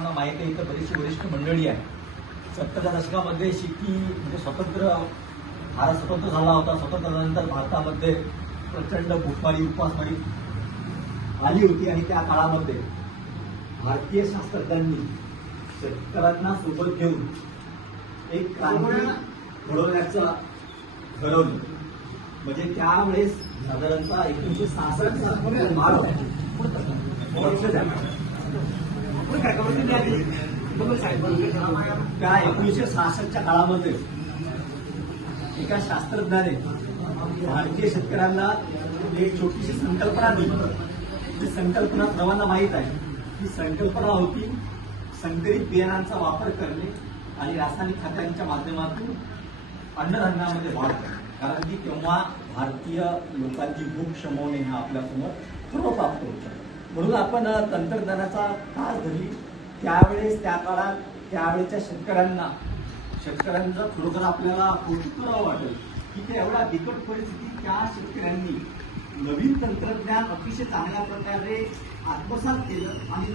सर्वांना माहिती आहे, इथं बरीचशी वरिष्ठ मंडळी आहे. 70च्या दशकामध्ये शेती म्हणजे भारत स्वतंत्र झाला होता. स्वातंत्र्यानंतर भारतामध्ये प्रचंड भूकमारी उपासमारी आली होती आणि त्या काळामध्ये भारतीय शास्त्रज्ञांनी शेतकऱ्यांना सोबत घेऊन एक क्रांती घडवण्याचं ठरवलं. म्हणजे त्यावेळेस साधारणतः 1966 मार्च त्या 1966च्या काळामध्ये एका शास्त्रज्ञाने भारतीय शेतकऱ्यांना एक छोटीशी संकल्पना दिली. ती संकल्पना सर्वांना माहीत आहे. ही संकल्पना होती संकरित बियाणांचा वापर करणे आणि रासायनिक खतांच्या माध्यमातून अन्नधान्यामध्ये वाढ करणे. कारण की तेव्हा भारतीय लोकांची भूक शमवणे हा आपल्यासमोर सर्व प्राप्त होतं. म्हणून आपण तंत्रज्ञानाचा तास धरली. त्यावेळेस त्या काळात त्यावेळेच्या शेतकऱ्यांचं खरोखर आपल्याला कौतुक करावं वाटेल की ते एवढ्या बिकट परिस्थितीत त्या शेतकऱ्यांनी नवीन तंत्रज्ञान अतिशय चांगल्या प्रकारे आत्मसात केलं आणि